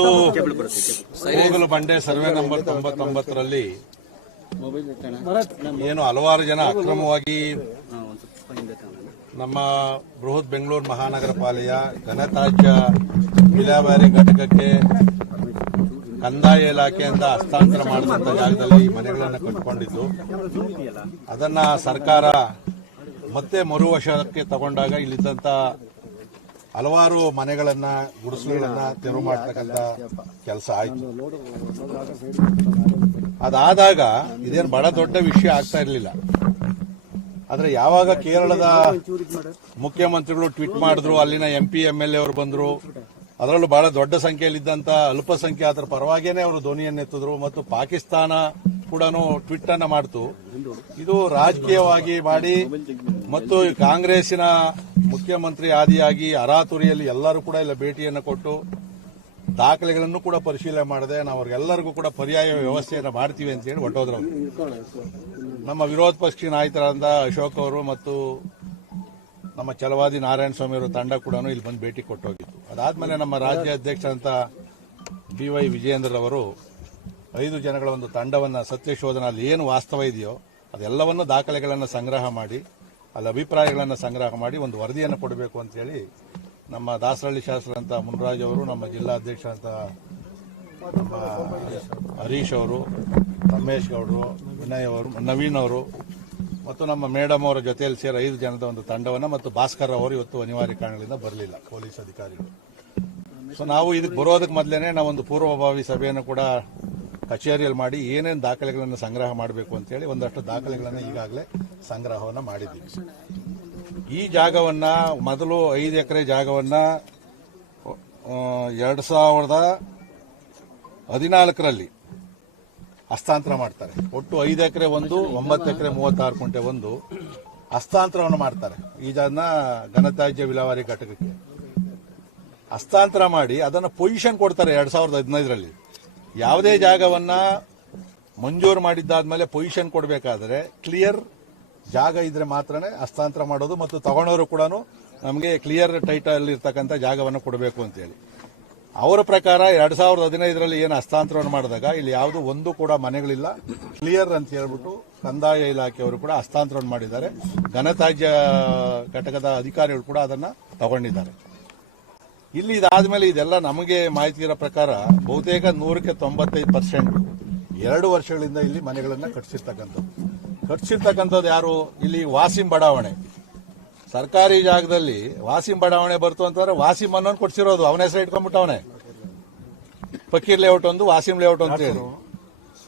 ಇವತ್ತು ಹೋಗಲು ಬಂಡೆ ಸರ್ವೆ ನಂಬರ್ ತೊಂಬತ್ತೊಂಬತ್ತರಲ್ಲಿ ಏನು ಹಲವಾರು ಜನ ಅಕ್ರಮವಾಗಿ ನಮ್ಮ ಬೃಹತ್ ಬೆಂಗಳೂರು ಮಹಾನಗರ ಪಾಲಿಕೆಯ ಘನತಾಜ್ಯ ವಿಲೇವಾರಿ ಘಟಕಕ್ಕೆ ಕಂದಾಯ ಇಲಾಖೆಯಿಂದ ಹಸ್ತಾಂತರ ಮಾಡಿದಂಥ ಜಾಗದಲ್ಲಿ ಮನೆಗಳನ್ನು ಕಟ್ಕೊಂಡಿದ್ದು. ಅದನ್ನ ಸರ್ಕಾರ ಮತ್ತೆ ಮರುವಶಕ್ಕೆ ತಗೊಂಡಾಗ ಇಲ್ಲಿದ್ದಂತ ಹಲವಾರು ಮನೆಗಳನ್ನ, ಗುಡಿಸಲುಗಳನ್ನ ತೆರವು ಮಾಡ್ತಕ್ಕಂಥ ಕೆಲಸ ಆಯ್ತು. ಅದಾದಾಗ ಇದೇನು ಬಹಳ ದೊಡ್ಡ ವಿಷಯ ಆಗ್ತಾ ಇರಲಿಲ್ಲ. ಆದ್ರೆ ಯಾವಾಗ ಕೇರಳದ ಮುಖ್ಯಮಂತ್ರಿಗಳು ಟ್ವೀಟ್ ಮಾಡಿದ್ರು, ಅಲ್ಲಿನ M P M L A ಅವರು ಬಂದ್ರು, ಅದರಲ್ಲೂ ಬಹಳ ದೊಡ್ಡ ಸಂಖ್ಯೆಯಲ್ಲಿದ್ದಂತ ಅಲ್ಪಸಂಖ್ಯಾತರ ಪರವಾಗಿಯೇ ಅವರು ಧ್ವನಿಯನ್ನೆತ್ತಿದ್ರು, ಮತ್ತು ಪಾಕಿಸ್ತಾನ ಕೂಡ ಟ್ವಿಟ್ ಅನ್ನ ಮಾಡ್ತು. ಇದು ರಾಜಕೀಯವಾಗಿ ಮಾಡಿ ಮತ್ತು ಕಾಂಗ್ರೆಸ್ಸಿನ ಮುಖ್ಯಮಂತ್ರಿ ಆದಿಯಾಗಿ ಅರಾತುರಿಯಲ್ಲಿ ಎಲ್ಲರೂ ಕೂಡ ಇಲ್ಲ ಭೇಟಿಯನ್ನು ಕೊಟ್ಟು ದಾಖಲೆಗಳನ್ನು ಕೂಡ ಪರಿಶೀಲನೆ ಮಾಡದೆ ನಾವು ಅವ್ರಿಗೆಲ್ಲರಿಗೂ ಕೂಡ ಪರ್ಯಾಯ ವ್ಯವಸ್ಥೆಯನ್ನು ಮಾಡ್ತೀವಿ ಅಂತ ಹೇಳಿ ಹೊಟ್ಟೋದ್ರು ನಮ್ಮ ವಿರೋಧ ಪಕ್ಷ ನಾಯಕರಾದ ಅಶೋಕ್ ಅವರು ಮತ್ತು ನಮ್ಮ ಛಲವಾದಿ ನಾರಾಯಣ ಸ್ವಾಮಿ ಅವರ ತಂಡ ಕೂಡ ಇಲ್ಲಿ ಬಂದು ಭೇಟಿ ಕೊಟ್ಟೋಗಿತ್ತು. ಅದಾದ್ಮೇಲೆ ನಮ್ಮ ರಾಜ್ಯ ಅಧ್ಯಕ್ಷರಂತ ಬಿ ವೈ ವಿಜಯೇಂದ್ರರವರು ಐದು ಜನಗಳ ಒಂದು ತಂಡವನ್ನು ಸತ್ಯಶೋಧನ ಅಲ್ಲಿ ಏನು ವಾಸ್ತವ ಇದೆಯೋ ಅದೆಲ್ಲವನ್ನು ದಾಖಲೆಗಳನ್ನು ಸಂಗ್ರಹ ಮಾಡಿ, ಅಲ್ಲಿ ಅಭಿಪ್ರಾಯಗಳನ್ನು ಸಂಗ್ರಹ ಮಾಡಿ ಒಂದು ವರದಿಯನ್ನು ಕೊಡಬೇಕು ಅಂತ ಹೇಳಿ ನಮ್ಮ ದಾಸರಳ್ಳಿ ಶಾಸಕರಂತ ಮುನ್ರಾಜ್ ಅವರು, ನಮ್ಮ ಜಿಲ್ಲಾಧ್ಯಕ್ಷ ಅಂತ ನಮ್ಮ ಹರೀಶ್ ಅವರು ರಮೇಶ್ ಗೌಡರು, ವಿನಯ್ ಅವರು, ನವೀನ್ ಅವರು, ಮತ್ತು ನಮ್ಮ ಮೇಡಮ್ ಅವರ ಜೊತೆಯಲ್ಲಿ ಸೇರಿ ಐದು ಜನದ ಒಂದು ತಂಡವನ್ನು ಮತ್ತು ಭಾಸ್ಕರ್ ಅವರು ಇವತ್ತು ಅನಿವಾರ್ಯ ಕಾರಣಗಳಿಂದ ಬರಲಿಲ್ಲ, ಪೊಲೀಸ್ ಅಧಿಕಾರಿಗಳು. ಸೊ ನಾವು ಇದಕ್ಕೆ ಬರೋದಕ್ಕೆ ಮೊದಲೇನೆ ನಾವೊಂದು ಪೂರ್ವಭಾವಿ ಸಭೆಯನ್ನು ಕೂಡ ಕಚೇರಿಯಲ್ಲಿ ಮಾಡಿ ಏನೇನು ದಾಖಲೆಗಳನ್ನು ಸಂಗ್ರಹ ಮಾಡಬೇಕು ಅಂತೇಳಿ ಒಂದಷ್ಟು ದಾಖಲೆಗಳನ್ನು ಈಗಾಗಲೇ ಸಂಗ್ರಹವನ್ನು ಮಾಡಿದ್ದೀವಿ. ಈ ಜಾಗವನ್ನು, ಮೊದಲು ಐದು ಎಕರೆ ಜಾಗವನ್ನು ಎರಡು ಸಾವಿರದ ಹದಿನಾಲ್ಕರಲ್ಲಿ ಹಸ್ತಾಂತರ ಮಾಡ್ತಾರೆ. ಒಟ್ಟು ಐದು ಎಕರೆ ಒಂದು, ಒಂಬತ್ತು ಎಕರೆ ಮೂವತ್ತಾರು ಕುಂಟೆ ಒಂದು ಹಸ್ತಾಂತರವನ್ನು ಮಾಡ್ತಾರೆ. ಈ ಜಾಗನ ಘನತ್ಯಾಜ್ಯ ವಿಲೇವಾರಿ ಘಟಕಕ್ಕೆ. ಹಸ್ತಾಂತರ ಮಾಡಿ ಅದನ್ನು ಪೊಸಿಷನ್ ಕೊಡ್ತಾರೆ ಎರಡು ಸಾವಿರದ ಹದಿನೈದರಲ್ಲಿ. ಯಾವುದೇ ಜಾಗವನ್ನ ಮಂಜೂರು ಮಾಡಿದ್ದಾದ್ಮೇಲೆ ಪೊಸಿಷನ್ ಕೊಡಬೇಕಾದ್ರೆ ಕ್ಲಿಯರ್ ಜಾಗ ಇದ್ರೆ ಮಾತ್ರನೇ ಹಸ್ತಾಂತರ ಮಾಡೋದು ಮತ್ತು ತಗೊಂಡವರು ಕೂಡ ನಮಗೆ ಕ್ಲಿಯರ್ ಟೈಟಲ್ ಇರ್ತಕ್ಕಂಥ ಜಾಗವನ್ನು ಕೊಡಬೇಕು ಅಂತೇಳಿ. ಅವರ ಪ್ರಕಾರ ಎರಡ್ ಸಾವಿರದ ಹದಿನೈದರಲ್ಲಿ ಏನು ಹಸ್ತಾಂತರವನ್ನು ಮಾಡಿದಾಗ ಇಲ್ಲಿ ಯಾವುದು ಒಂದು ಕೂಡ ಮನೆಗಳಿಲ್ಲ. ಕ್ಲಿಯರ್ ಅಂತ ಹೇಳ್ಬಿಟ್ಟು ಕಂದಾಯ ಇಲಾಖೆಯವರು ಕೂಡ ಹಸ್ತಾಂತರವನ್ನು ಮಾಡಿದ್ದಾರೆ. ಘನತ್ಯಾಜ್ಯ ಘಟಕದ ಅಧಿಕಾರಿಗಳು ಕೂಡ ಅದನ್ನು ತಗೊಂಡಿದ್ದಾರೆ. ಇಲ್ಲಿ ಇದಾದ್ಮೇಲೆ ಇದೆಲ್ಲ ನಮಗೆ ಮಾಹಿತಿ ಇರೋ ಪ್ರಕಾರ ಬಹುತೇಕ ನೂರಕ್ಕೆ ತೊಂಬತ್ತೈದು ಪರ್ಸೆಂಟ್ ಎರಡು ವರ್ಷಗಳಿಂದ ಇಲ್ಲಿ ಮನೆಗಳನ್ನ ಕಟ್ಸಿರ್ತಕ್ಕಂಥದ್ದು. ಕಟ್ಸಿರ್ತಕ್ಕಂಥದ್ದು ಯಾರು? ಇಲ್ಲಿ ವಾಸಿಂ ಬಡಾವಣೆ. ಸರ್ಕಾರಿ ಜಾಗದಲ್ಲಿ ವಾಸಿಂ ಬಡಾವಣೆ ಬರ್ತು ಅಂತಂದ್ರೆ ವಾಸಿಂ ಅನ್ನೋನ್ ಕೊಡ್ಸಿರೋದು. ಅವನ ಹೆಸರು ಇಟ್ಕೊಂಡ್ಬಿಟ್ಟವನೆ. ಫಕೀರ್ ಲೇಔಟ್ ಒಂದು, ವಾಸಿಂ ಲೇಔಟ್ ಅಂತ ಹೇಳಿ.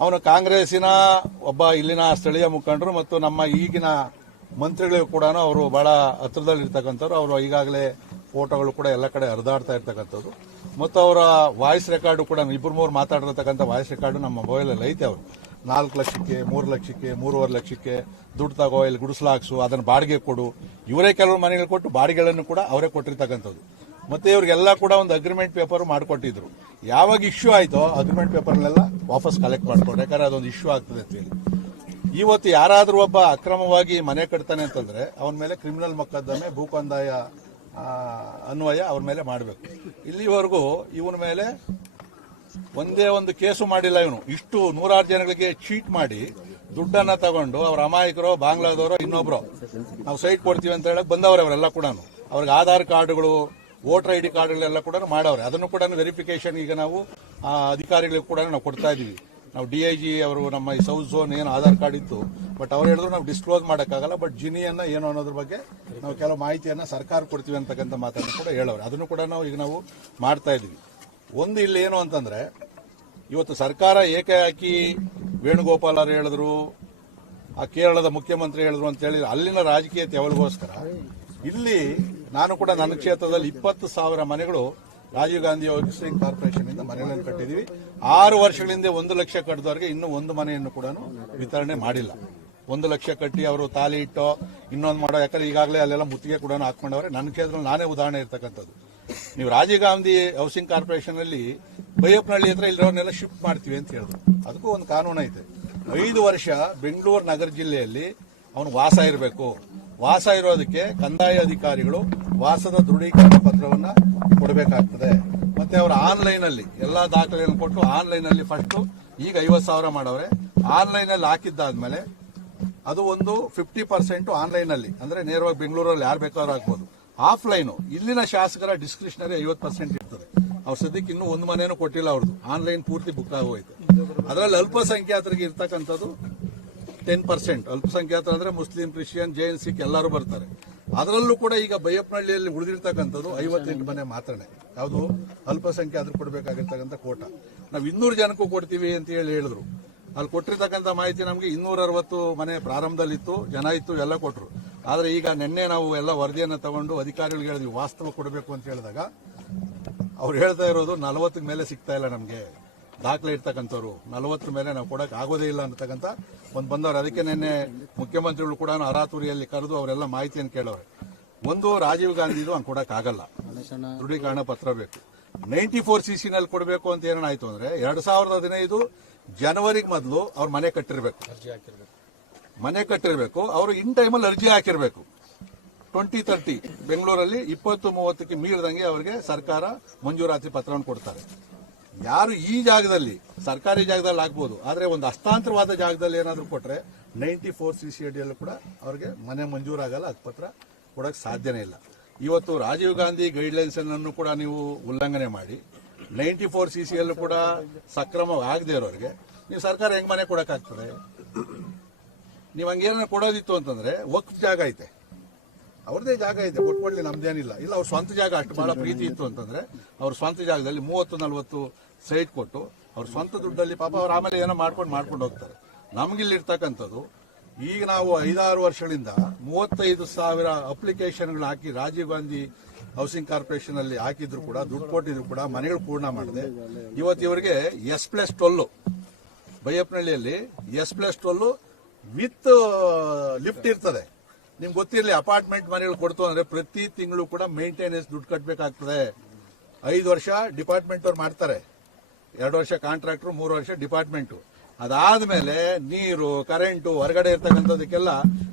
ಅವನು ಕಾಂಗ್ರೆಸ್ಸಿನ ಒಬ್ಬ ಇಲ್ಲಿನ ಸ್ಥಳೀಯ ಮುಖಂಡರು ಮತ್ತು ನಮ್ಮ ಈಗಿನ ಮಂತ್ರಿಗಳು ಕೂಡ ಅವರು ಬಹಳ ಹತ್ರದಲ್ಲಿರ್ತಕ್ಕಂಥವ್ರು. ಅವರು ಈಗಾಗಲೇ ಫೋಟೋಗಳು ಕೂಡ ಎಲ್ಲ ಕಡೆ ಹರಿದಾಡ್ತಾ ಇರ್ತಕ್ಕಂಥದ್ದು. ಮತ್ತು ಅವರ ವಾಯ್ಸ್ ರೆಕಾರ್ಡು ಕೂಡ ಇಬ್ಬರು ಮೂರು ಮಾತಾಡಿರ್ತಕ್ಕಂಥ ವಾಯ್ಸ್ ರೆಕಾರ್ಡು ನಮ್ಮ ಮೊಬೈಲಲ್ಲಿ ಐತೆ ಅವರು. ನಾಲ್ಕು ಲಕ್ಷಕ್ಕೆ, ಮೂರು ಲಕ್ಷಕ್ಕೆ, ಮೂರುವರೆ ಲಕ್ಷಕ್ಕೆ ದುಡ್ಡು ತಗೋ, ಇಲ್ಲಿ ಗುಡಿಸ್ಲಾಕ್ಸು ಅದನ್ನು ಬಾಡಿಗೆ ಕೊಡು. ಇವರೇ ಕೆಲವು ಮನೆಗಳು ಕೊಟ್ಟು ಬಾಡಿಗೆಗಳನ್ನು ಕೂಡ ಅವರೇ ಕೊಟ್ಟಿರ್ತಕ್ಕಂಥದ್ದು. ಮತ್ತೆ ಇವರಿಗೆಲ್ಲ ಕೂಡ ಒಂದು ಅಗ್ರಿಮೆಂಟ್ ಪೇಪರ್ ಮಾಡಿಕೊಟ್ಟಿದ್ರು. ಯಾವಾಗ ಇಶ್ಯೂ ಆಯಿತೋ ಅಗ್ರಿಮೆಂಟ್ ಪೇಪರ್ನೆಲ್ಲ ವಾಪಸ್ ಕಲೆಕ್ಟ್ ಮಾಡ್ಕೊಂಡು ಯಾಕಂದ್ರೆ ಅದೊಂದು ಇಶ್ಯೂ ಆಗ್ತದೆ ಅಂತ ಹೇಳಿ. ಇವತ್ತು ಯಾರಾದರೂ ಒಬ್ಬ ಅಕ್ರಮವಾಗಿ ಮನೆ ಕಟ್ತಾನೆ ಅಂತಂದ್ರೆ ಅವನ ಮೇಲೆ ಕ್ರಿಮಿನಲ್ ಮೊಕದ್ದಮೆ, ಭೂಕಂದಾಯ ಅನ್ವಯ ಅವ್ರ ಮೇಲೆ ಮಾಡಬೇಕು. ಇಲ್ಲಿವರೆಗೂ ಇವನ ಮೇಲೆ ಒಂದೇ ಒಂದು ಕೇಸು ಮಾಡಿಲ್ಲ ಇವನು. ಇಷ್ಟು ನೂರಾರು ಜನಗಳಿಗೆ ಚೀಟ್ ಮಾಡಿ ದುಡ್ಡನ್ನ ತಗೊಂಡು ಅವ್ರ ಅಮಾಯಕರು, ಬಾಂಗ್ಲಾದವರು, ಇನ್ನೊಬ್ರು, ನಾವು ಸೈಟ್ ಕೊಡ್ತೀವಿ ಅಂತ ಹೇಳಕ್ ಬಂದವ್ರೆ ಅವರೆಲ್ಲ ಕೂಡ ಅವ್ರಿಗೆ ಆಧಾರ್ ಕಾರ್ಡ್ಗಳು, ವೋಟರ್ ಐ ಡಿ ಕಾರ್ಡ್ಗಳೆಲ್ಲ ಕೂಡ ಮಾಡವ್ರೆ. ಅದನ್ನು ಕೂಡ ವೆರಿಫಿಕೇಶನ್ ಈಗ ನಾವು ಅಧಿಕಾರಿಗಳಿಗೆ ಕೂಡ ನಾವು ಕೊಡ್ತಾ ಇದೀವಿ ನಾವು ಡಿ ಐ ಜಿ ಅವರು ನಮ್ಮ ಈ ಸೌತ್ ಝೋನ್ ಏನು ಆಧಾರ್ ಕಾರ್ಡ್ ಇತ್ತು ಬಟ್ ಅವ್ರು ಹೇಳಿದ್ರು ನಾವು ಡಿಸ್ಕ್ಲೋಸ್ ಮಾಡೋಕ್ಕಾಗಲ್ಲ ಬಟ್ ಜಿನಿಯನ್ನ ಏನು ಅನ್ನೋದ್ರ ಬಗ್ಗೆ ನಾವು ಕೆಲವು ಮಾಹಿತಿಯನ್ನ ಸರ್ಕಾರ ಕೊಡ್ತೀವಿ ಅಂತಕ್ಕಂಥ ಮಾತನ್ನು ಕೂಡ ಹೇಳೋರು ಅದನ್ನು ಕೂಡ ನಾವು ಈಗ ನಾವು ಮಾಡ್ತಾ ಇದ್ದೀವಿ. ಒಂದು ಇಲ್ಲಿ ಏನು ಅಂತಂದ್ರೆ, ಇವತ್ತು ಸರ್ಕಾರ ಏಕಾಏಕಿ ವೇಣುಗೋಪಾಲ್ ಅವರು ಹೇಳಿದ್ರು, ಆ ಕೇರಳದ ಮುಖ್ಯಮಂತ್ರಿ ಹೇಳಿದ್ರು ಅಂತ ಹೇಳಿ ಅಲ್ಲಿನ ರಾಜಕೀಯ ತೆವಲಿಗೋಸ್ಕರ ಇಲ್ಲಿ ನಾನು ಕೂಡ ನನ್ನ ಕ್ಷೇತ್ರದಲ್ಲಿ ಇಪ್ಪತ್ತು ಸಾವಿರ ಮನೆಗಳು ರಾಜೀವ್ ಗಾಂಧಿ ಹೌಸಿಂಗ್ ಕಾರ್ಪೊರೇಷನ್ ಇಂದ ಮನೆಗಳನ್ನು ಕಟ್ಟಿದೀವಿ. ಆರು ವರ್ಷಗಳಿಂದ ಒಂದು ಲಕ್ಷ ಕಟ್ಟಿದವರಿಗೆ ಇನ್ನೂ ಒಂದು ಮನೆಯನ್ನು ಕೂಡ ವಿತರಣೆ ಮಾಡಿಲ್ಲ. ಒಂದು ಲಕ್ಷ ಕಟ್ಟಿ ಅವರು ತಾಲಿ ಇಟ್ಟೋ ಇನ್ನೊಂದು ಮಾಡೋ, ಯಾಕಂದ್ರೆ ಈಗಾಗಲೇ ಅಲ್ಲೆಲ್ಲ ಮುತ್ತಿಗೆ ಕೂಡ ಹಾಕೊಂಡವ್ರೆ ನನ್ನ ಕ್ಷೇತ್ರದಲ್ಲಿ ನಾನೇ ಉದಾಹರಣೆ ಇರ್ತಕ್ಕಂಥದ್ದು. ನೀವು ರಾಜೀವ್ ಗಾಂಧಿ ಹೌಸಿಂಗ್ ಕಾರ್ಪೊರೇಷನ್ ಅಲ್ಲಿ ಬೈಯಪ್ಪನಹಳ್ಳಿ ಹತ್ರ ಇಲ್ಲಿರೋರ್ನೆಲ್ಲ ಶಿಫ್ಟ್ ಮಾಡ್ತೀವಿ ಅಂತ ಹೇಳಿದ್ರು. ಅದಕ್ಕೂ ಒಂದು ಕಾನೂನು ಐತೆ. ಐದು ವರ್ಷ ಬೆಂಗಳೂರು ನಗರ ಜಿಲ್ಲೆಯಲ್ಲಿ ಅವನು ವಾಸ ಇರಬೇಕು. ವಾಸ ಇರೋದಕ್ಕೆ ಕಂದಾಯ ಅಧಿಕಾರಿಗಳು ವಾಸದ ದೃಢೀಕರಣ ಪತ್ರವನ್ನ ಕೊಡಬೇಕಾಗ್ತದೆ. ಮತ್ತೆ ಅವರು ಆನ್ಲೈನ್ ಅಲ್ಲಿ ಎಲ್ಲಾ ದಾಖಲೆಗಳನ್ನು ಕೊಟ್ಟು ಆನ್ಲೈನ್ ಅಲ್ಲಿ ಫಸ್ಟ್ ಈಗ ಐವತ್ತು ಸಾವಿರ ಮಾಡವ್ರೆ. ಆನ್ಲೈನ್ ಅಲ್ಲಿ ಹಾಕಿದ್ದಾದ್ಮೇಲೆ ಅದು ಒಂದು ಫಿಫ್ಟಿ ಪರ್ಸೆಂಟ್ ಆನ್ಲೈನ್ ಅಲ್ಲಿ ಅಂದ್ರೆ ನೇರವಾಗಿ ಬೆಂಗಳೂರಲ್ಲಿ ಯಾರು ಬೇಕಾದ್ರೂ ಹಾಕ್ಬೋದು. ಆಫ್ಲೈನ್, ಇಲ್ಲಿನ ಶಾಸಕರ ಡಿಸ್ಕ್ರಿಪ್ಷನರಿ ಐವತ್ತು ಪರ್ಸೆಂಟ್ ಇರ್ತದೆ. ಅವ್ರ ಸದ್ಯಕ್ಕೆ ಇನ್ನೂ ಒಂದು ಮನೇನು ಕೊಟ್ಟಿಲ್ಲ ಅವ್ರದ್ದು ಆನ್ಲೈನ್ ಪೂರ್ತಿ ಬುಕ್ ಆಗೋಯ್ತು. ಅದರಲ್ಲಿ ಅಲ್ಪಸಂಖ್ಯಾತರಿಗೆ ಇರ್ತಕ್ಕಂಥದ್ದು ಟೆನ್ ಪರ್ಸೆಂಟ್. ಅಲ್ಪಸಂಖ್ಯಾತರು ಅಂದ್ರೆ ಮುಸ್ಲಿಂ, ಕ್ರಿಶ್ಚಿಯನ್ ಜೈನ್ ಸಿಖ್ ಎಲ್ಲರೂ ಬರ್ತಾರೆ. ಅದರಲ್ಲೂ ಕೂಡ ಈಗ ಬೈಯಪ್ಪನಹಳ್ಳಿಯಲ್ಲಿ ಉಳಿದಿರ್ತಕ್ಕಂಥದ್ದು ಐವತ್ತೆಂಟು ಮನೆ ಮಾತ್ರನೇ. ಯಾವುದು? ಅಲ್ಪಸಂಖ್ಯಾತರು ಕೊಡಬೇಕಾಗಿರ್ತಕ್ಕಂಥ ಕೋಟ. ನಾವು ಇನ್ನೂರು ಜನಕ್ಕೂ ಕೊಡ್ತೀವಿ ಅಂತ ಹೇಳಿ ಹೇಳಿದ್ರು. ಅಲ್ಲಿ ಕೊಟ್ಟಿರ್ತಕ್ಕಂಥ ಮಾಹಿತಿ ನಮಗೆ ಇನ್ನೂರ ಅರವತ್ತು ಮನೆ ಪ್ರಾರಂಭದಲ್ಲಿತ್ತು, ಜನ ಇತ್ತು, ಎಲ್ಲ ಕೊಟ್ಟರು ಆದರೆ ಈಗ ನಿನ್ನೆ ನಾವು ಎಲ್ಲ ವರದಿಯನ್ನು ತಗೊಂಡು ಅಧಿಕಾರಿಗಳಿಗೆ ಹೇಳಿದ್ವಿ, ವಾಸ್ತವ ಕೊಡಬೇಕು ಅಂತ ಹೇಳಿದಾಗ, ಅವ್ರು ಹೇಳ್ತಾ ಇರೋದು ನಲವತ್ತು ಮೇಲೆ ಸಿಗ್ತಾ ಇಲ್ಲ ನಮಗೆ. ದಾಖಲೆ ಇರ್ತಕ್ಕಂಥವ್ರು. ನಲವತ್ತರ ಮೇಲೆ ನಾವು ಕೊಡಕ್ ಆಗೋದೇ ಇಲ್ಲ ಅಂತಕ್ಕಂಥ ಒಂದು ಬಂದವರು. ಅದಕ್ಕೆ ನಿನ್ನೆ ಮುಖ್ಯಮಂತ್ರಿಗಳು ಕೂಡ ಅರಾತುರಿಯಲ್ಲಿ ಕರೆದು ಅವರೆಲ್ಲ ಮಾಹಿತಿಯನ್ನು ಕೇಳವ್ರೆ. ಒಂದು ರಾಜೀವ್ ಗಾಂಧಿದು ಕೊಡಕ್ ಆಗಲ್ಲ. ದೃಢೀಕರಣ ಪತ್ರ ಬೇಕು. ನೈಂಟಿ ಫೋರ್ ಸಿ ಸಿನಲ್ಲಿ ಕೊಡಬೇಕು ಅಂತ ಏನಾಯ್ತು ಅಂದ್ರೆ ಎರಡು ಸಾವಿರದ ಹದಿನೈದು ಜನವರಿಗೆ ಮೊದಲು ಅವ್ರ ಮನೆ ಕಟ್ಟಿರ್ಬೇಕು. ಮನೆ ಕಟ್ಟಿರಬೇಕು. ಅವರು ಇನ್ ಟೈಮಲ್ಲಿ ಅರ್ಜಿ ಹಾಕಿರಬೇಕು. ಟ್ವೆಂಟಿ ತರ್ಟಿ ಬೆಂಗಳೂರಲ್ಲಿ ಇಪ್ಪತ್ತು ಮೂವತ್ತಕ್ಕೆ ಮೀರಿದಂಗೆ ಅವರಿಗೆ ಸರ್ಕಾರ ಮಂಜೂರಾತಿ ಪತ್ರವನ್ನು ಕೊಡ್ತಾರೆ. ಯಾರು ಈ ಜಾಗದಲ್ಲಿ, ಸರ್ಕಾರಿ ಜಾಗದಲ್ಲಿ ಆಗ್ಬೋದು, ಆದರೆ ಒಂದು ಹಸ್ತಾಂತರವಾದ ಜಾಗದಲ್ಲಿ ಏನಾದರೂ ಕೊಟ್ಟರೆ ನೈಂಟಿ ಫೋರ್ ಸಿ ಸಿ ಅಡಿಯಲ್ಲೂ ಕೂಡ ಅವ್ರಿಗೆ ಮನೆ ಮಂಜೂರಾಗಲ್ಲ ಅದು ಪತ್ರ ಕೊಡಕ್ ಸಾಧ್ಯನೇ ಇಲ್ಲ. ಇವತ್ತು ರಾಜೀವ್ ಗಾಂಧಿ ಗೈಡ್ಲೈನ್ಸ್ ಅನ್ನು ಕೂಡ ನೀವು ಉಲ್ಲಂಘನೆ ಮಾಡಿ, ನೈಂಟಿ ಫೋರ್ ಸಿ ಸಿಯಲ್ಲೂ ಕೂಡ ಸಕ್ರಮ ಆಗದೆ ಇರೋರಿಗೆ, ನೀವು ಸರ್ಕಾರ ಹೆಂಗ್ ಮನೆ ಕೊಡೋಕ್ಕಾಗ್ತದೆ? ನೀವು ಹಂಗೇನ ಕೊಡೋದಿತ್ತು ಅಂತಂದ್ರೆ ವಕ್ಫ್ ಜಾಗ ಐತೆ. ಅವ್ರದೇ ಜಾಗ ಐತೆ, ಕೊಟ್ಕೊಳ್ಳಿ, ನಮ್ದೇನಿಲ್ಲ. ಇಲ್ಲ, ಅವ್ರ ಸ್ವಂತ ಜಾಗ ಅಷ್ಟು ಬಹಳ ಪ್ರೀತಿ ಇತ್ತು ಅಂತಂದ್ರೆ ಅವ್ರ ಸ್ವಂತ ಜಾಗದಲ್ಲಿ ಮೂವತ್ತು ನಲ್ವತ್ತು ಸೈಟ್ ಕೊಟ್ಟು ಅವ್ರ ಸ್ವಂತ ದುಡ್ಡಲ್ಲಿ ಪಾಪ ಅವ್ರು ಆಮೇಲೆ ಏನೋ ಮಾಡ್ಕೊಂಡು ಮಾಡ್ಕೊಂಡು ಹೋಗ್ತಾರೆ. ನಮ್ಗಿಲ್ಲಿರ್ತಕ್ಕಂಥದ್ದು, ಈಗ ನಾವು ಐದಾರು ವರ್ಷಗಳಿಂದ ಮೂವತ್ತೈದು ಸಾವಿರ ಅಪ್ಲಿಕೇಶನ್ಗಳು ಹಾಕಿ ರಾಜೀವ್ ಗಾಂಧಿ ಹೌಸಿಂಗ್ ಕಾರ್ಪೊರೇಷನ್ ಅಲ್ಲಿ ಹಾಕಿದ್ರು ಕೂಡ, ದುಡ್ಡು ಕೊಟ್ಟಿದ್ರು ಕೂಡ, ಮನೆಗಳು ಪೂರ್ಣ ಮಾಡಿದೆ. ಇವತ್ತು ಇವರಿಗೆ ಎಸ್ ಪ್ಲಸ್ ಟೊಲ್ಲು ಬೈಯಪ್ಪನಹಳ್ಳಿಯಲ್ಲಿ S plus twelve with lift ಇರ್ತದೆ. ನಿಮ್ಗೆ ಗೊತ್ತಿರಲಿ, ಅಪಾರ್ಟ್ಮೆಂಟ್ ಮನೆಗಳು ಕೊಡ್ತು ಅಂದ್ರೆ ಪ್ರತಿ ತಿಂಗಳು ಕೂಡ ಮೇಂಟೆನೆನ್ಸ್ ದುಡ್ಡು ಕಟ್ಟಬೇಕಾಗ್ತದೆ ಐದು ವರ್ಷ ಡಿಪಾರ್ಟ್ಮೆಂಟ್ ಅವ್ರು ಮಾಡ್ತಾರೆ. ಎರಡು ವರ್ಷ ಕಾಂಟ್ರಾಕ್ಟರ್, ಮೂರು ವರ್ಷ ಡಿಪಾರ್ಟ್ಮೆಂಟ್. ಅದಾದ್ಮೇಲೆ ನೀರು, ಕರೆಂಟು, ಹೊರಗಡೆ ಇರ್ತಕ್ಕಂಥದಕ್ಕೆಲ್ಲ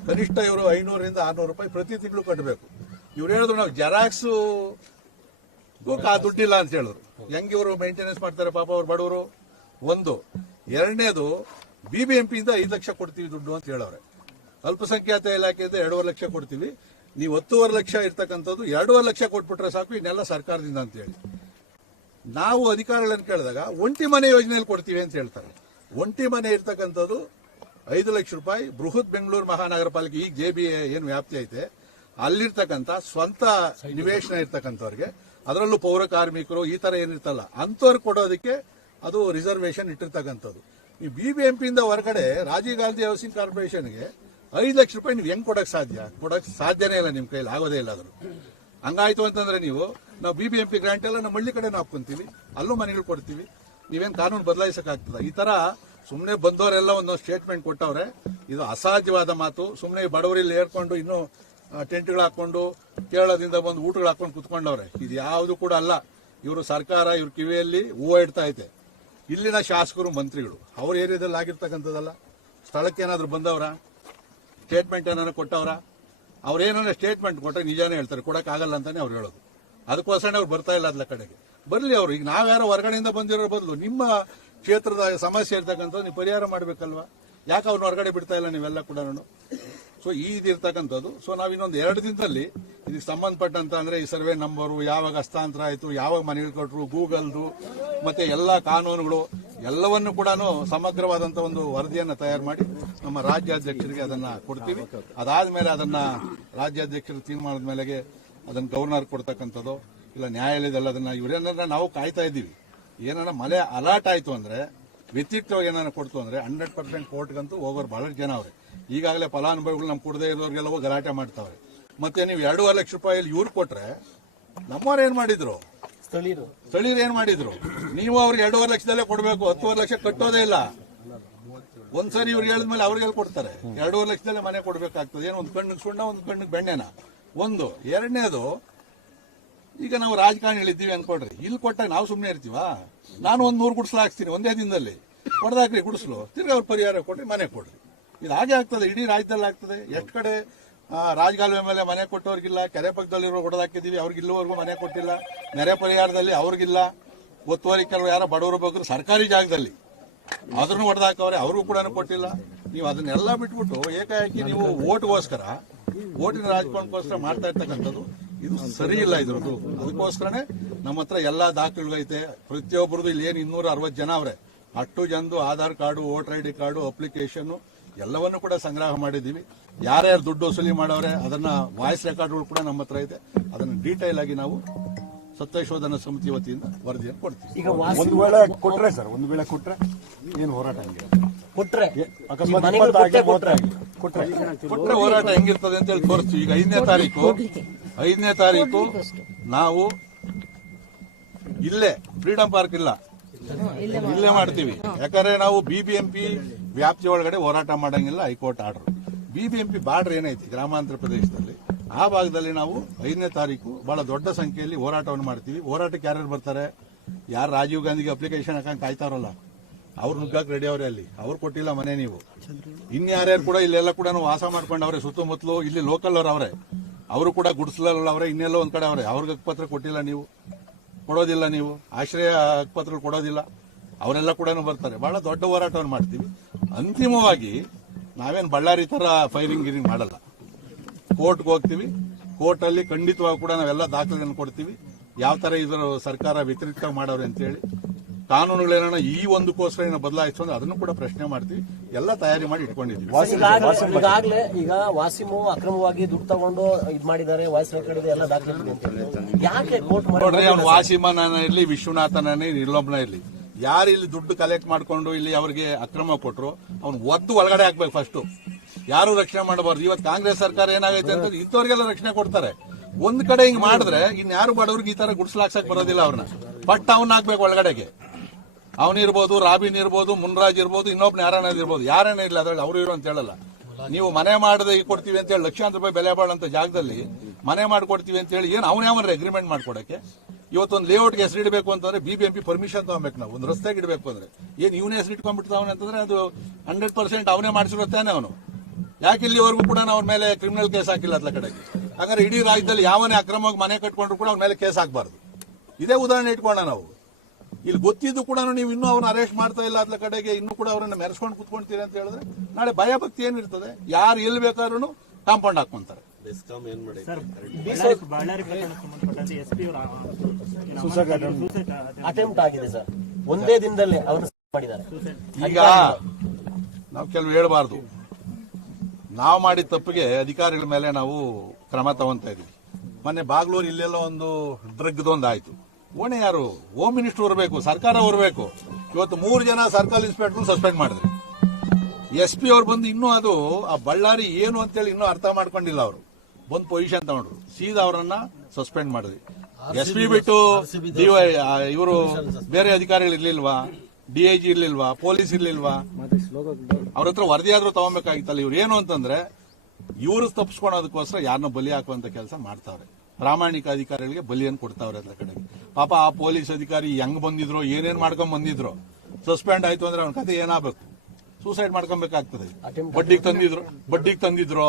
ಕನಿಷ್ಠ ಇವರು ಐನೂರಿಂದ ಆರ್ನೂರು ರೂಪಾಯಿ ಪ್ರತಿ ತಿಂಗಳು ಕಟ್ಟಬೇಕು ಇವ್ರು ಹೇಳಿದ್ರು ನಾವು ಜೆರಾಕ್ಸ್ ಆ ದುಡ್ಡಿಲ್ಲ ಅಂತ ಹೇಳಿದ್ರು. ಹೆಂಗೆ ಇವರು ಮೇಂಟೆನೆನ್ಸ್ ಮಾಡ್ತಾರೆ ಪಾಪ ಅವ್ರು ಬಡವರು? ಒಂದು, ಎರಡನೇದು ಬಿ ಬಿ ಎಂ ಪಿಯಿಂದ ಐದು ಲಕ್ಷ ಕೊಡ್ತೀವಿ ದುಡ್ಡು ಅಂತ ಹೇಳವ್ರೆ. ಅಲ್ಪಸಂಖ್ಯಾತ ಇಲಾಖೆಯಿಂದ ಎರಡೂವರೆ ಲಕ್ಷ ಕೊಡ್ತೀವಿ. ನೀವು ಹತ್ತುವರೆ ಲಕ್ಷ ಇರ್ತಕ್ಕಂಥದ್ದು ಎರಡೂವರೆ ಲಕ್ಷ ಕೊಟ್ಬಿಟ್ರೆ ಸಾಕು, ಇನ್ನೆಲ್ಲ ಸರ್ಕಾರದಿಂದ ಅಂತ ಹೇಳಿ. ನಾವು ಅಧಿಕಾರಿಗಳನ್ನು ಕೇಳಿದಾಗ ಒಂಟಿ ಮನೆ ಯೋಜನೆಯಲ್ಲಿ ಕೊಡ್ತೀವಿ ಅಂತ ಹೇಳ್ತಾರೆ. ಒಂಟಿ ಮನೆ ಇರ್ತಕ್ಕಂಥದ್ದು ಐದು ಲಕ್ಷ ರೂಪಾಯಿ, ಬೃಹತ್ ಬೆಂಗಳೂರು ಮಹಾನಗರ ಪಾಲಿಕೆ ಈಗ ಜೆ ಬಿ ಏನು ವ್ಯಾಪ್ತಿ ಐತೆ, ಅಲ್ಲಿರ್ತಕ್ಕಂಥ ಸ್ವಂತ ನಿವೇಶನ ಇರ್ತಕ್ಕಂಥವ್ರಿಗೆ, ಅದರಲ್ಲೂ ಪೌರ ಕಾರ್ಮಿಕರು ಈ ತರ ಏನಿರ್ತಲ್ಲ, ಅಂಥವ್ರು ಕೊಡೋದಕ್ಕೆ ಅದು ರಿಸರ್ವೇಶನ್ ಇಟ್ಟಿರ್ತಕ್ಕಂಥದ್ದು. ಈ ಪಿಯಿಂದ ಹೊರಗಡೆ ರಾಜೀವ್ ಗಾಂಧಿ ಹೌಸಿಂಗ್ ಕಾರ್ಪೊರೇಷನ್ಗೆ ಐದು ಲಕ್ಷ ರೂಪಾಯಿ ನೀವು ಹೆಂಗೆ ಕೊಡಕ್ ಸಾಧ್ಯ? ಕೊಡಕ್ ಸಾಧ್ಯನೇ ಇಲ್ಲ ನಿಮ್ಮ ಕೈಲಿ, ಆಗೋದೇ ಇಲ್ಲ ಅದ್ರು ಹಂಗಾಯ್ತು ಅಂತಂದ್ರೆ ನೀವು ನಾವು ಬಿಬಿಎಂಪಿ ಗ್ರಾಂಟ್ ಎಲ್ಲ ನಮ್ಮ ಹಳ್ಳಿ ಕಡೆ ಹಾಕೊಂತೀವಿ ಅಲ್ಲೂ ಮನೆಗಳು ಕೊಡ್ತೀವಿ. ನೀವೇನು ಕಾನೂನು ಬದಲಾಯಿಸೋಕ್ಕಾಗ್ತದೆ ಈ ತರ ಸುಮ್ಮನೆ ಬಂದವರೆಲ್ಲ ಒಂದೊಂದು ಸ್ಟೇಟ್ಮೆಂಟ್ ಕೊಟ್ಟವ್ರೆ. ಇದು ಅಸಾಧ್ಯವಾದ ಮಾತು. ಸುಮ್ಮನೆ ಬಡವರಲ್ಲಿ ಏರ್ಕೊಂಡು ಇನ್ನೂ ಟೆಂಟ್ಗಳು ಹಾಕೊಂಡು ಕೇರಳದಿಂದ ಬಂದು ಊಟಗಳು ಹಾಕೊಂಡು ಕುತ್ಕೊಂಡವ್ರೆ. ಇದು ಯಾವುದು ಕೂಡ ಅಲ್ಲ. ಇವರು ಸರ್ಕಾರ, ಇವ್ರ ಕಿವಿಯಲ್ಲಿ ಹೂವು ಇಡ್ತಾ ಐತೆ ಇಲ್ಲಿನ ಶಾಸಕರು, ಮಂತ್ರಿಗಳು. ಅವ್ರ ಏರಿಯಾದಲ್ಲಿ ಆಗಿರ್ತಕ್ಕಂಥದ್ದಲ್ಲ. ಸ್ಥಳಕ್ಕೆ ಏನಾದರೂ ಬಂದವರ? ಸ್ಟೇಟ್ಮೆಂಟ್ ಏನಾದ್ರು ಕೊಟ್ಟವ್ರ? ಏನಾದ್ರು ಸ್ಟೇಟ್ಮೆಂಟ್ ಕೊಟ್ಟರೆ ನಿಜಾನೇ ಹೇಳ್ತಾರೆ. ಕೊಡೋಕ್ಕಾಗಲ್ಲ ಅಂತಲೇ ಅವ್ರು ಹೇಳೋದು. ಅದಕ್ಕೋಸ್ಕರ ಅವ್ರು ಬರ್ತಾ ಇಲ್ಲ ಅದ್ಲ ಕಡೆಗೆ. ಬರ್ಲಿ ಅವರು, ಈಗ ನಾವ್ಯಾರೋ ಹೊರಗಡೆಯಿಂದ ಬಂದಿರೋ ಬದಲು ನಿಮ್ಮ ಕ್ಷೇತ್ರದ ಸಮಸ್ಯೆ ಇರ್ತಕ್ಕಂಥದ್ದು ನೀವು ಪರಿಹಾರ ಮಾಡ್ಬೇಕಲ್ವಾ? ಯಾಕೆ ಅವ್ರನ್ನ ಹೊರಗಡೆ ಬಿಡ್ತಾ ಇಲ್ಲ ನೀವೆಲ್ಲ ಕೂಡ ಸೊ ಈ ಇದಿರ್ತಕ್ಕಂಥದ್ದು ಸೊ ನಾವು ಇನ್ನೊಂದು ಎರಡು ದಿನದಲ್ಲಿ ಇದಕ್ಕೆ ಸಂಬಂಧಪಟ್ಟಂತ ಅಂದ್ರೆ ಈ ಸರ್ವೆ ನಂಬರು, ಯಾವಾಗ ಹಸ್ತಾಂತರ ಆಯ್ತು, ಯಾವಾಗ ಮನೆಗೆ ಕೊಟ್ಟರು ಗೂಗಲ್ದು, ಮತ್ತೆ ಎಲ್ಲ ಕಾನೂನುಗಳು, ಎಲ್ಲವನ್ನು ಕೂಡ ಸಮಗ್ರವಾದಂತ ಒಂದು ವರದಿಯನ್ನು ತಯಾರು ಮಾಡಿ ನಮ್ಮ ರಾಜ್ಯಾಧ್ಯಕ್ಷರಿಗೆ ಅದನ್ನ ಕೊಡ್ತೀವಿ. ಅದಾದ್ಮೇಲೆ ಅದನ್ನ ರಾಜ್ಯಾಧ್ಯಕ್ಷರು ತೀರ್ಮಾನದ ಮೇಲೆಗೆ ಅದನ್ನ ಗವರ್ನರ್ ಕೊಡ್ತಕ್ಕಂಥದ್ದು ಇಲ್ಲ ನ್ಯಾಯಾಲಯದಲ್ಲಿ ಅದನ್ನ ಇವರೇನಾರ ನಾವು ಕಾಯ್ತಾ ಇದ್ದೀವಿ. ಏನಾರ ಮಳೆ ಅಲರ್ಟ್ ಆಯಿತು ಅಂದ್ರೆ ವ್ಯತಿರಿಕ್ತವಾಗಿ ಏನಾರ ಕೊಡ್ತು ಅಂದ್ರೆ ಹಂಡ್ರೆಡ್ ಪರ್ಸೆಂಟ್ ಕೋರ್ಟ್ಗಂತೂ ಹೋಗೋರು ಬಹಳಷ್ಟು ಜನ ಅವ್ರೆ. ಈಗಾಗಲೇ ಫಲಾನುಭವಿಗಳು ನಮ್ಮ ಕೊಡದೇ ಇರೋರಿಗೆಲ್ಲ ಹೋಗಿ ಗಲಾಟೆ ಮಾಡ್ತಾವ್ರೆ. ಮತ್ತೆ ನೀವು ಎರಡೂವರೆ ಲಕ್ಷ ರೂಪಾಯಿ ಇವ್ರು ಕೊಟ್ರೆ ನಮ್ಮವ್ರು ಏನ್ ಮಾಡಿದ್ರು? ಸ್ಥಳೀಯರು. ಸ್ಥಳೀಯರು ಏನ್ ಮಾಡಿದ್ರು? ನೀವು ಅವ್ರಿಗೆ ಎರಡೂವರೆ ಲಕ್ಷದಲ್ಲೇ ಕೊಡಬೇಕು ಹತ್ತುವರೆ ಲಕ್ಷ ಕಟ್ಟೋದೇ ಇಲ್ಲ. ಒಂದ್ಸರಿ ಇವ್ರು ಹೇಳಿದ್ಮೇಲೆ ಅವ್ರಿಗೆಲ್ಲ ಕೊಡ್ತಾರೆ. ಎರಡೂವರೆ ಲಕ್ಷದಲ್ಲೇ ಮನೆ ಕೊಡ್ಬೇಕಾಗ್ತದೆ. ಏನೋ ಒಂದು ಕಣ್ಣಿಗೆ ಸುಣ್ಣ ಒಂದು ಕಣ್ಣಿಗೆ ಬೆಣ್ಣೆನ? ಒಂದು. ಎರಡನೇದು ಈಗ ನಾವು ರಾಜಕಾರಣಿಗಳಿದ್ದೀವಿ ಅನ್ಕೊಡ್ರಿ ಇಲ್ಲಿ ಕೊಟ್ಟಾಗ ನಾವು ಸುಮ್ಮನೆ ಇರ್ತೀವ? ನಾನು ಒಂದು ನೂರು ಗುಡಿಸಲು ಹಾಕ್ತೀನಿ ಒಂದೇ ದಿನದಲ್ಲಿ. ಹೊಡೆದಾಕ್ರಿ ಗುಡಿಸ್ಲು. ತಿರ್ಗಿ ಅವ್ರ ಪರಿಹಾರ ಕೊಡ್ರಿ ಮನೆ ಕೊಡ್ರಿ. ಇದು ಹಾಗೆ ಆಗ್ತದೆ. ಇಡೀ ರಾಜ್ಯದಲ್ಲಿ ಆಗ್ತದೆ. ಎಷ್ಟು ಕಡೆ ರಾಜಗಾಲುವೆ ಮೇಲೆ ಮನೆ ಕೊಟ್ಟವ್ರಿಗಿಲ್ಲ ಕೆರೆ ಪಕ್ಕದಲ್ಲಿರೋ ಹೊಡೆದಾಕಿದೀವಿ ಅವ್ರಿಗೆ ಇಲ್ಲಿವರೆಗೂ ಮನೆ ಕೊಟ್ಟಿಲ್ಲ ನೆರೆ ಪರಿಹಾರದಲ್ಲಿ ಅವ್ರಿಗಿಲ್ಲ. ಒತ್ತುವರಿ ಕೆಲವು ಯಾರೋ ಬಡವರು ಬಗ್ಗೆ ಸರ್ಕಾರಿ ಜಾಗದಲ್ಲಿ ಅದನ್ನು ಹೊಡೆದಾಕವ್ರೆ ಅವ್ರಿಗೂ ಕೂಡ ಕೊಟ್ಟಿಲ್ಲ. ನೀವು ಅದನ್ನೆಲ್ಲ ಬಿಟ್ಬಿಟ್ಟು ಏಕಾಏಕಿ ನೀವು ಓಟ್ಗೋಸ್ಕರ ಓಟಿನ ರಾಜಕಾರಣಕ್ಕೋಸ್ಕರ ಮಾಡ್ತಾ ಇರ್ತಕ್ಕಂಥದ್ದು ಇದು ಸರಿ ಇಲ್ಲ ಇದ್ರದ್ದು. ಅದಕ್ಕೋಸ್ಕರನೇ ನಮ್ಮ ಹತ್ರ ಎಲ್ಲಾ ದಾಖಲೆಗಳೈತೆ. ಪ್ರತಿಯೊಬ್ಬರದ್ದು ಇಲ್ಲಿ ಏನು ಇನ್ನೂರ ಅರವತ್ತು ಜನ ಅವ್ರೆ. ಅಷ್ಟು ಜನದು Aadhaar card voter I D card application ಎಲ್ಲವನ್ನು ಕೂಡ ಸಂಗ್ರಹ ಮಾಡಿದ್ದೀವಿ. ಯಾರ್ಯಾರು ದುಡ್ಡು ವಸೂಲಿ ಮಾಡವ್ರೆ ಅದನ್ನ ವಾಯ್ಸ್ ರೆಕಾರ್ಡ್ಗಳು ಕೂಡ ನಮ್ಮ ಹತ್ರ ಇದೆ ಅದನ್ನ ಡೀಟೇಲ್ ಆಗಿ ನಾವು ಸತ್ಯಶೋಧನಾ ಸಮಿತಿ ವತಿಯಿಂದ ವರದಿಯನ್ನು ಕೊಡ್ತೀವಿ. ಈಗ ಒಂದು ವೇಳೆ ಕೊಟ್ರೆ ಸರ್ ಒಂದು ವೇಳೆ ಕೊಟ್ರೆ ಏನು ಹೋರಾಟ ಕೊಟ್ರೆ. ಅಕಸ್ಮಾತ್ ಮನೆಗಳು ಕೊಟ್ಟೆ ಕೊಟ್ರೆ ಕೊಟ್ರೆ ಕೊಟ್ರೆ ಹೋರಾಟ ಹೆಂಗಿರ್ತದೆ ಅಂತ ಹೇಳಿ ತೋರಿಸ್ತೀವಿ. ಈಗ ಐದನೇ ತಾರೀಕು. ಐದನೇ ತಾರೀಕು ನಾವು ಇಲ್ಲೇ ಫ್ರೀಡಂ ಪಾರ್ಕ್ ಇಲ್ಲ. ಇಲ್ಲೇ ಮಾಡ್ತೀವಿ. ಯಾಕಂದ್ರೆ ನಾವು ಬಿಬಿಎಂಪಿ ವ್ಯಾಪ್ತಿ ಒಳಗಡೆ ಹೋರಾಟ ಮಾಡಂಗಿಲ್ಲ ಹೈಕೋರ್ಟ್ ಆರ್ಡರ್. ಬಿಬಿಎಂಪಿ ಬಾರ್ಡರ್ ಏನೈತಿ ಗ್ರಾಮಾಂತರ ಪ್ರದೇಶದಲ್ಲಿ? ಆ ಭಾಗದಲ್ಲಿ ನಾವು ಐದನೇ ತಾರೀಕು ಬಹಳ ದೊಡ್ಡ ಸಂಖ್ಯೆಯಲ್ಲಿ ಹೋರಾಟವನ್ನು ಮಾಡ್ತೀವಿ. ಹೋರಾಟಕ್ಕೆ ಯಾರ್ಯಾರು ಬರ್ತಾರೆ? ಯಾರು ರಾಜೀವ್ ಗಾಂಧಿಗೆ ಅಪ್ಲಿಕೇಶನ್ ಹಾಕಂಗೆ ಕಾಯ್ತಾರಲ್ಲ? ಅವ್ರು ನುಗ್ಗಕ್ಕೆ ರೆಡಿ ಅವ್ರೆ ಅಲ್ಲಿ. ಅವ್ರು ಕೊಟ್ಟಿಲ್ಲ ಮನೆ ನೀವು. ಇನ್ಯಾರ್ಯಾರು ಕೂಡ ಇಲ್ಲೆಲ್ಲ ಕೂಡ ವಾಸ ಮಾಡ್ಕೊಂಡವ್ರೆ ಸುತ್ತಮುತ್ತಲು ಇಲ್ಲಿ ಲೋಕಲ್ ಅವ್ರು ಅವ್ರೆ. ಅವರು ಕೂಡ ಗುಡ್ಸ್ಲಲ್ಲ ಅವರೇ, ಇನ್ನೆಲ್ಲೋ ಒಂದ್ ಕಡೆ ಅವ್ರೆ. ಅವ್ರಿಗೆ ಪತ್ರ ಕೊಟ್ಟಿಲ್ಲ ನೀವು. ಕೊಡೋದಿಲ್ಲ ನೀವು. ಆಶ್ರಯ ಪತ್ರ ಕೊಡೋದಿಲ್ಲ. ಅವರೆಲ್ಲ ಕೂಡ ಬರ್ತಾರೆ. ಬಹಳ ದೊಡ್ಡ ಹೋರಾಟವನ್ನು ಮಾಡ್ತೀವಿ. ಅಂತಿಮವಾಗಿ ನಾವೇನು ಬಳ್ಳಾರಿ ತರ ಫೈರಿಂಗ್ ಗಿರಿಂಗ್ ಮಾಡಲ್ಲ. ಕೋರ್ಟ್ಗೆ ಹೋಗ್ತೀವಿ. ಕೋರ್ಟ್ ಅಲ್ಲಿ ಖಂಡಿತವಾಗಿ ಕೂಡ ನಾವೆಲ್ಲ ದಾಖಲೆಗಳನ್ನು ಕೊಡ್ತೀವಿ. ಯಾವ ತರ ಇದರ ಸರ್ಕಾರ ವ್ಯತಿರಿಕ್ತ ಮಾಡವ್ರೆ ಅಂತೇಳಿ. ಕಾನೂನುಗಳೇನ ಈ ಒಂದಕ್ಕೋಸ್ಕರ ಏನೋ ಬದಲಾಯಿತು ಅಂದ್ರೆ ಅದನ್ನು ಕೂಡ ಪ್ರಶ್ನೆ ಮಾಡ್ತೀವಿ. ಎಲ್ಲ ತಯಾರಿ ಮಾಡಿ ಇಟ್ಕೊಂಡಿದ್ವಿ ಈಗಾಗಲೇ ಈಗ ವಾಸಿಮು ಅಕ್ರಮವಾಗಿ ದುಡ್ಡು ತಗೊಂಡು ಇದು ಮಾಡಿದ್ದಾರೆ ವಾಯ್ಸ್ ರೆಕಾರ್ಡ್ ಎಲ್ಲ ದಾಖಲೆ ಇದೆ ಅಂತ ಯಾಕೆ ಕೋರ್ಟ್ ನೋಡ್ರಿ ಅವ್ನು ವಾಸಿಮನ ಇರ್ಲಿ ವಿಶ್ವನಾಥನೇ ನಿರ್ಲೋಭನ ಇರ್ಲಿ. ಯಾರು ಇಲ್ಲಿ ದುಡ್ಡು ಕಲೆಕ್ಟ್ ಮಾಡ್ಕೊಂಡು ಇಲ್ಲಿ ಅವರಿಗೆ ಅಕ್ರಮ ಕೊಟ್ರು ಅವ್ನು ಒದ್ದು ಒಳಗಡೆ ಹಾಕ್ಬೇಕು ಫಸ್ಟ್ ಯಾರು ರಕ್ಷಣೆ ಮಾಡಬಾರ್ದು? ಇವತ್ತು ಕಾಂಗ್ರೆಸ್ ಸರ್ಕಾರ ಏನಾಗೈತೆ ಅಂತ ಇಂಥವ್ರಿಗೆಲ್ಲ ರಕ್ಷಣೆ ಕೊಡ್ತಾರೆ. ಒಂದ್ ಕಡೆ ಹಿಂಗ್ ಮಾಡಿದ್ರೆ ಇನ್ಯಾರು ಬಡವ್ರಿಗೆ ಈ ತರ ಗುಡ್ಸ್ಲಾಕ್ಸಕ್ ಬರೋದಿಲ್ಲ ಅವ್ರನ್ನ. ಬಟ್ ಅವ್ನ ಹಾಕ್ಬೇಕು ಒಳಗಡೆಗೆ. ಅವನಿರ್ಬೋದು ರಾಬಿನ್ ಇರ್ಬೋದು, ಮುನ್ರಾಜ್ ಇರ್ಬೋದು, ಇನ್ನೊಬ್ನ ಯಾರನ್ನ ಇರ್ಬೋದು. ಯಾರೇನೇ ಇಲ್ಲ ಅದ್ರಲ್ಲಿ ಅವರು ಇರೋ ಅಂತ ಹೇಳಲ್ಲ. ನೀವು ಮನೆ ಮಾಡದೆ ಕೊಡ್ತೀವಿ ಅಂತ ಹೇಳಿ ಲಕ್ಷಾಂತರ ರೂಪಾಯಿ ಬೆಲೆ ಬಾಳಂತ ಜಾಗದಲ್ಲಿ ಮನೆ ಮಾಡ್ಕೊಡ್ತೀವಿ ಅಂತ ಹೇಳಿ ಏನು ಅವನೇ ಅವನ್ರೆ ಅಗ್ರಿಮೆಂಟ್ ಮಾಡ್ಕೊಡಕ್ಕೆ? ಇವತ್ತೊಂದು ಲೇಔಟ್ಗೆ ಹೆಸರು ಇಡಬೇಕು ಅಂತಂದ್ರೆ ಬಿಬಿಎಂಪಿ ಪರ್ಮಿಷನ್ ತಗೊಬೇಕು ನಾವು. ಒಂದು ರಸ್ತೆಗೆ ಇಡಬೇಕು ಅಂದ್ರೆ. ಏನು ಇವನೇ ಹೆಸರು ಇಟ್ಕೊಂಡ್ಬಿಡ್ತಾವನೆ ಅಂತಂದ್ರೆ ಅದು ಹಂಡ್ರೆಡ್ ಪರ್ಸೆಂಟ್ ಅವನೇ ಮಾಡಿಸಿರುತ್ತಾನೆ ಅವನು. ಯಾಕೆ ಇಲ್ಲಿವರೆಗೂ ಕೂಡ ಅವ್ರ ಮೇಲೆ ಕ್ರಿಮಿನಲ್ ಕೇಸ್ ಹಾಕಿಲ್ಲ ಅದ್ರ ಕಡೆಗೆ? ಹಾಗಾದ್ರೆ ಇಡೀ ರಾಜ್ಯದಲ್ಲಿ ಯಾವನೇ ಅಕ್ರಮವಾಗಿ ಮನೆ ಕಟ್ಕೊಂಡ್ರು ಕೂಡ ಅವ್ರ ಮೇಲೆ ಕೇಸ್ ಹಾಕಬಾರ್ದು. ಇದೇ ಉದಾಹರಣೆ ಇಟ್ಕೊಂಡ ನಾವು. ಇಲ್ಲಿ ಗೊತ್ತಿದ್ದು ಕೂಡ ನೀವು ಇನ್ನೂ ಅವ್ರನ್ನ ಅರೆಸ್ಟ್ ಮಾಡ್ತಾ ಇಲ್ಲ ಅದ್ರ ಕಡೆಗೆ ಇನ್ನೂ ಕೂಡ ಅವರನ್ನ ಮೆರೆಸ್ಕೊಂಡು ಕುತ್ಕೊಂತೀರಿ ಅಂತ ಹೇಳಿದ್ರೆ ನಾಳೆ ಭಯಭಕ್ತಿ ಏನಿರ್ತದೆ? ಯಾರು ಎಲ್ಲಿ ಬೇಕಾದ್ರೂ ಕಾಂಪೌಂಡ್ ಹಾಕೊಂತಾರೆ ಅಟೆಂಪ್ಟ್ ಆಗಿದೆ. ಸರ್. ಒಂದೇ ದಿನದಲ್ಲಿ ಅವರು ಮಾಡಿದ್ದಾರೆ. ಈಗ ನಾವು ಕೆಲವು ಹೇಳಬಾರ್ದು. ನಾವು ಮಾಡಿದ ತಪ್ಪಿಗೆ ಅಧಿಕಾರಿಗಳ ಮೇಲೆ ನಾವು ಕ್ರಮ ತಗೊಂತ ಇದೀವಿ ಮೊನ್ನೆ ಬಾಗ್ಲೂರು ಇಲ್ಲೆಲ್ಲ ಒಂದು ಡ್ರಗ್ದೊಂದು ಆಯ್ತು. ಓಣೆ ಯಾರು? ಹೋಮ್ ಮಿನಿಸ್ಟರ್ ಬರಬೇಕು ಸರ್ಕಾರ ಬರಬೇಕು ಇವತ್ತು ಮೂರು ಜನ ಸರ್ಕಲ್ ಇನ್ಸ್ಪೆಕ್ಟರ್ ಸಸ್ಪೆಂಡ್ ಮಾಡಿದ್ರು. ಎಸ್ ಪಿ ಅವ್ರು ಬಂದು ಇನ್ನೂ ಅದು ಆ ಬಳ್ಳಾರಿ ಏನು ಅಂತೇಳಿ ಇನ್ನೂ ಅರ್ಥ ಮಾಡ್ಕೊಂಡಿಲ್ಲ ಅವರು. ಬಂದು ಪೊಸಿಷನ್ ತಗೊಂಡ್ರು. ಸೀದಾ ಅವರನ್ನ ಸಸ್ಪೆಂಡ್ ಮಾಡಿದ್ವಿ ಎಸ್ ಪಿ ಬಿಟ್ಟು ಇವರು ಬೇರೆ ಅಧಿಕಾರಿಗಳು ಇರ್ಲಿಲ್ವಾ? ಡಿ ಐ ಜಿ ಇರ್ಲಿಲ್ವಾ? ಪೊಲೀಸ್ ಇರ್ಲಿಲ್ವಾ? ಅವ್ರ ಹತ್ರ ವರದಿ ಆದ್ರೂ ತಗೊಬೇಕಾಗಿತ್ತಲ್ಲ ಇವ್ರು. ಏನು ಅಂತಂದ್ರೆ ಇವರು ತಪ್ಪಿಸ್ಕೊಳೋದಕ್ಕೋಸ್ಕರ ಯಾರನ್ನ ಬಲಿ ಹಾಕುವಂತ ಕೆಲಸ ಮಾಡ್ತಾವ್ರೆ ಪ್ರಾಮಾಣಿಕ ಅಧಿಕಾರಿಗಳಿಗೆ ಬಲಿಯನ್ನು ಕೊಡ್ತಾವ್ರೆ ಅದ್ರ ಕಡೆಗೆ. ಪಾಪ ಆ ಪೊಲೀಸ್ ಅಧಿಕಾರಿ ಹೆಂಗ್ ಬಂದಿದ್ರು ಏನೇನ್ ಮಾಡ್ಕೊಂಡ್ ಬಂದಿದ್ರು ಸಸ್ಪೆಂಡ್ ಆಯ್ತು ಅಂದ್ರೆ ಅವನ ಕತೆ ಏನಾಗಬೇಕು? ಸೂಸೈಡ್ ಮಾಡ್ಕೊಬೇಕಾಗ್ತದೆ. ಬಡ್ಡಿಗೆ ತಂದಿದ್ರು ಬಡ್ಡಿಗೆ ತಂದಿದ್ರು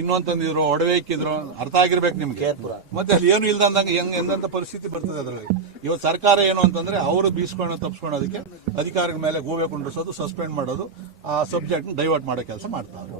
ಇನ್ನೊಂದ್ ತಂದಿದ್ರು ಒಡವೆ ಇಕ್ಕಿದ್ರು ಅರ್ಥ ಆಗಿರ್ಬೇಕು ನಿಮ್ಗೆ. ಮತ್ತೆ ಅಲ್ಲಿ ಏನು ಇಲ್ದಂದಂಗೆ ಹೆಂಗ್ ಎಂದಂತ ಪರಿಸ್ಥಿತಿ ಬರ್ತದೆ ಅದರಲ್ಲಿ? ಇವತ್ತು ಸರ್ಕಾರ ಏನು ಅಂತಂದ್ರೆ ಅವರು ಬೀಸ್ಕೊಂಡು ಅದಕ್ಕೆ ಅಧಿಕಾರಿಗಳ ಮೇಲೆ ಗೂಬೆ ಕುಂಡ್ರಿಸೋದು ಸಸ್ಪೆಂಡ್ ಮಾಡೋದು ಆ ಸಬ್ಜೆಕ್ಟ್ ಡೈವರ್ಟ್ ಮಾಡೋ ಕೆಲಸ ಮಾಡ್ತಾರೆ